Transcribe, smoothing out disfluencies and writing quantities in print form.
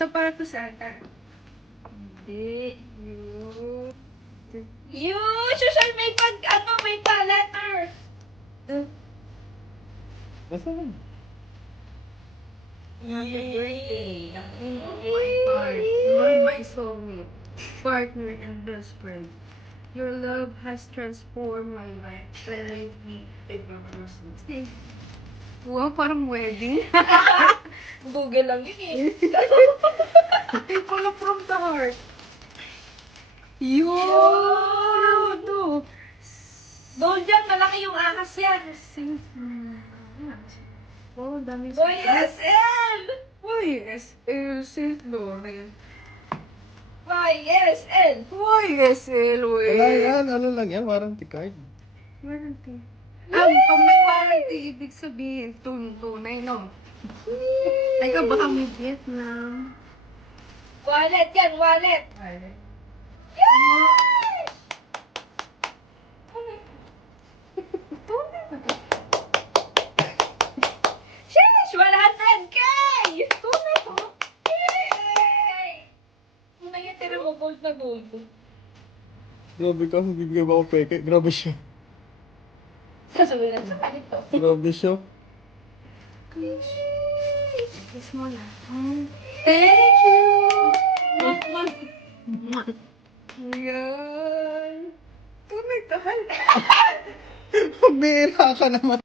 Sapatos ata. Hindi. Susan, may may letter. Basta lang. Happy birthday. My heart. You're my soulmate, partner, and best friend. Your love has transformed my life. Let me take my person. Wow, parang wedding. Google lang yun eh. Ay, pala from the heart. Yun! Ito. Doon dyan, malaki yung ahas yan. Oh, dami Boy SL! YSL, St. Laurent. YSL! YSL, Wala yan, ano lang yan, warranty card. Warranty. Pag may warranty, ibig sabihin, tunay, no? Ay, baka may Vietnam. Wallet yan, wallet! Ay. Tunay ba ito? Sheesh! 100K! Tunay to? Yay! Ano yung tira mo gold na gold? Grabe ka, bibigay ba ako peke? Grabe siya. Sasabihin sa kanito. Grabe siya. Kiss mo na. Thank you! Ayan. Tunay to, hal. Bira ka naman.